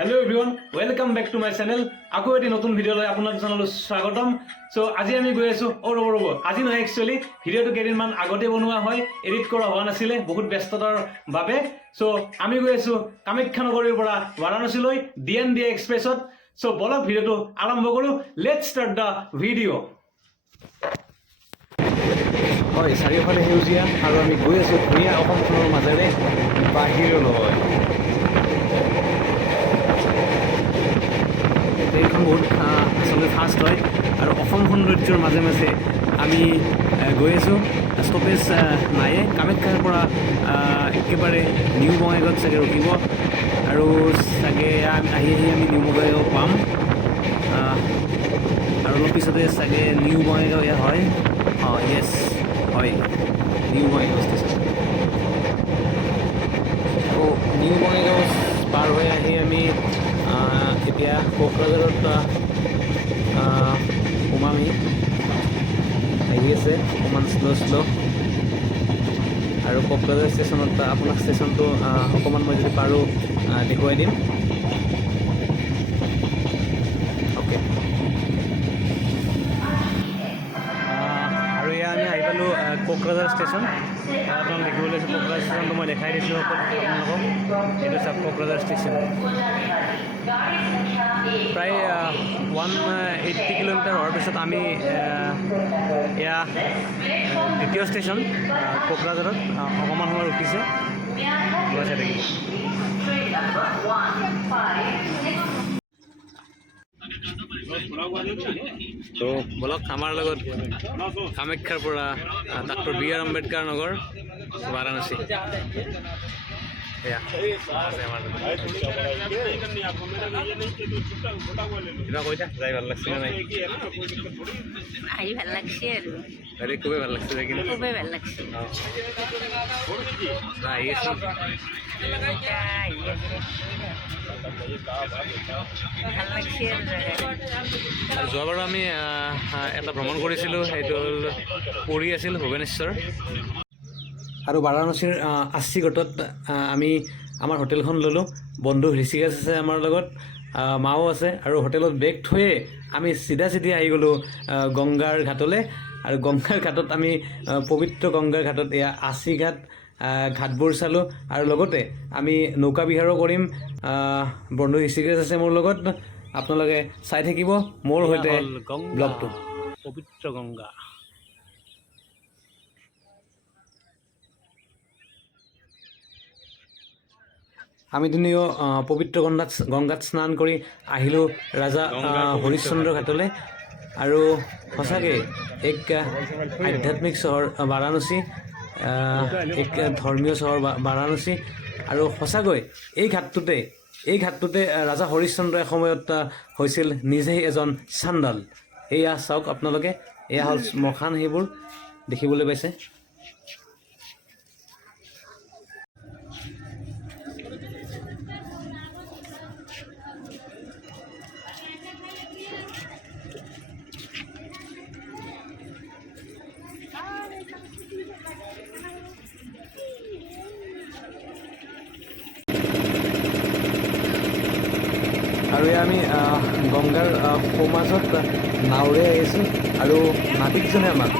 Hello everyone, welcome back to my channel. Ako eti notun video loi apunar channel swagotam. So aji ami goi asu orobo. Aji no actually video to kedin man agote bonua hoy edit kora howa nasile bahut byastotar babe. So ami goi asu Kamekhya Nagorir pora Varanasi loi DND Expressot. So bolok video to arambho koru. Let's start the video. Hoy চাৰিওফালে হেউজিয়া আৰু আমি গৈ আছো ধুনীয়া অসমখনৰ মাজেৰে বাহিৰলৈ এইখন বহুত আচলতে ফাষ্ট হয় আৰু অসম সৌন্দৰ্যৰ মাজে মাজে আমি গৈ আছোঁ ষ্টপেজ নায়ে কামাখ্যাৰ পৰা একেবাৰে নিউ বঙাইগাঁৱত চাগে ৰখিব আৰু চাগে আহি আমি নিউ বঙাইগাঁও পাম আৰু অলপ পিছতে চাগে নিউ বঙাইগাঁও এয়া হয় য়েছ হয় নিউ বঙাইগাঁও ষ্টেচন আৰু নিউ বঙাইগাঁও পাৰ হৈ আহি আমি এতিয়া কোকৰাঝাৰত সোমামি আহি আছে অকণমান শ্ল' আৰু কোকৰাঝাৰ ষ্টেচনত আপোনাক ষ্টেচনটো অকণমান মই যদি পাৰোঁ দেখুৱাই দিম অ'কে আৰু এয়া আমি আহি পালোঁ কোকৰাঝাৰ ষ্টেচন আপোনালোক দেখিবলৈ আছে কোকৰাঝাৰ ষ্টেচনটো মই দেখাই দিছোঁ আপোনালোকক এইটো চাওক কোকৰাঝাৰ ষ্টেচন প্ৰায় 180 কিলোমিটাৰ হোৱাৰ পিছত আমি এয়া দ্বিতীয় ষ্টেচন কোকৰাঝাৰত অকণমান সময় ৰখিছে চাই থাকিব তো বলক আমাৰ লগত কামাখ্যাৰ পৰা doctor B R Ambedkar Nagar Varanasi কিবা কৈ থাক যাই ভাল লাগছে নে নাই আহি ভাল লাগছে আৰু খুবেই ভাল লাগছে খুবেই ভাল লাগছে আহি আছো ভাল লাগছে আৰু যোৱাবাৰ আমি এটা ভ্ৰমণ কৰিছিলোঁ সেইটো হ'ল পুৰী আছিল ভুৱনেশ্বৰ আৰু বাৰাণসীৰ 80 ঘাটত আমি আমাৰ হোটেলখন ল'লোঁ বন্ধু ঋষিকেশ আছে আমাৰ লগত মাও আছে আৰু হোটেলত বেগ থৈয়ে আমি চিধা আহি গ'লোঁ গংগাৰ ঘাটলৈ আৰু গংগাৰ ঘাটত আমি পবিত্ৰ গংগাৰ ঘাটত এয়া 80 ঘাট ঘাটবোৰ চালোঁ আৰু লগতে আমি নৌকা বিহাৰো কৰিম বন্ধু ঋষিকেশ আছে মোৰ লগত আপোনালোকে চাই থাকিব মোৰ সৈতে ব্লগটো পবিত্ৰ গংগা আমি দুনিও পবিত্ৰ গংগাত স্নান কৰি আহিলোঁ ৰাজা হৰিশ্চন্দ্ৰ ঘাটলৈ আৰু সঁচাকৈ এক আধ্যাত্মিক চহৰ বাৰাণসী এক ধৰ্মীয় চহৰ বাৰাণসী আৰু সঁচাকৈ এই ঘাটটোতে ৰাজা হৰিশ্চন্দ্ৰ এসময়ত হৈছিল নিজেই এজন চাণ্ডাল এয়া চাওক আপোনালোকে এয়া হ'ল শ্মশান সেইবোৰ দেখিবলৈ পাইছে আৰু আমি গংগাৰ সোঁমাজত নাওৰে আহিছোঁ আৰু নাবিকজনে আমাক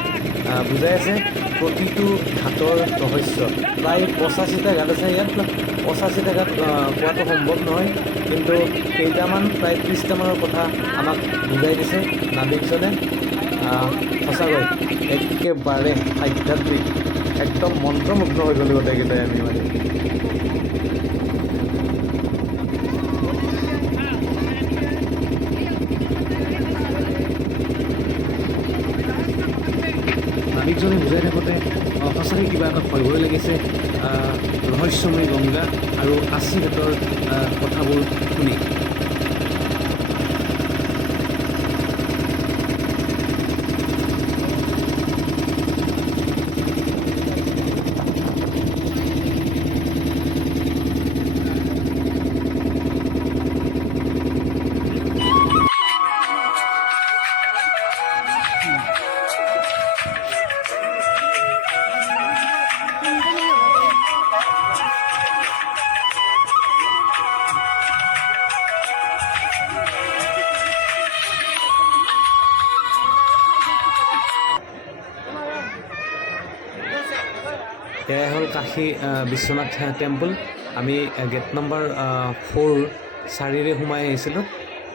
বুজাই আছে প্ৰতিটো ঘাটৰ ৰহস্য প্ৰায় 85টা ঘাট আছে ইয়াত 85টা ঘাট পোৱাটো সম্ভৱ নহয় কিন্তু কেইটামান প্ৰায় 30টামানৰ কথা আমাক বুজাই দিছে নাবিকজনে সঁচাকৈ একেবাৰে আধ্যাত্মিক একদম মন্ত্ৰমুগ্ধ হৈ গ'লোঁ গোটেইকেইটাই আমি মানে নাবিকজনে বুজাই থাকোঁতে সঁচাকৈ কিবা এটা ভয় লাগিছে ৰহস্যময় গংগা আৰু 80 ঘাটৰ কথাবোৰ শুনি এয়াই হ'ল কাশী বিশ্বনাথ টেম্পল। আমি গেট নম্বৰ 4 সোমাই আহিছিলোঁ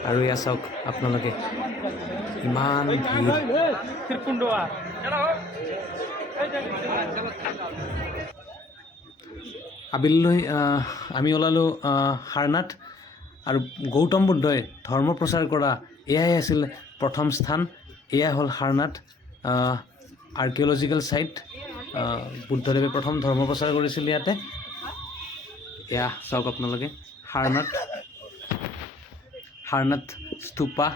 আৰু এয়া চাওক আপোনালোকে ইমান ভিৰ। আবেলিলৈ আমি ওলালোঁ সাৰনাথ। আৰু গৌতম বুদ্ধই ধৰ্ম প্ৰচাৰ কৰা এয়াই আছিল প্ৰথম স্থান। এয়াই হ'ল সাৰনাথ আৰ্কিঅ'লজিকেল ছাইট। বুদ্ধদেৱে প্ৰথম ধৰ্ম প্ৰচাৰ কৰিছিল ইয়াতে। এয়া চাওক আপোনালোকে সাৰনাথ স্তূপা।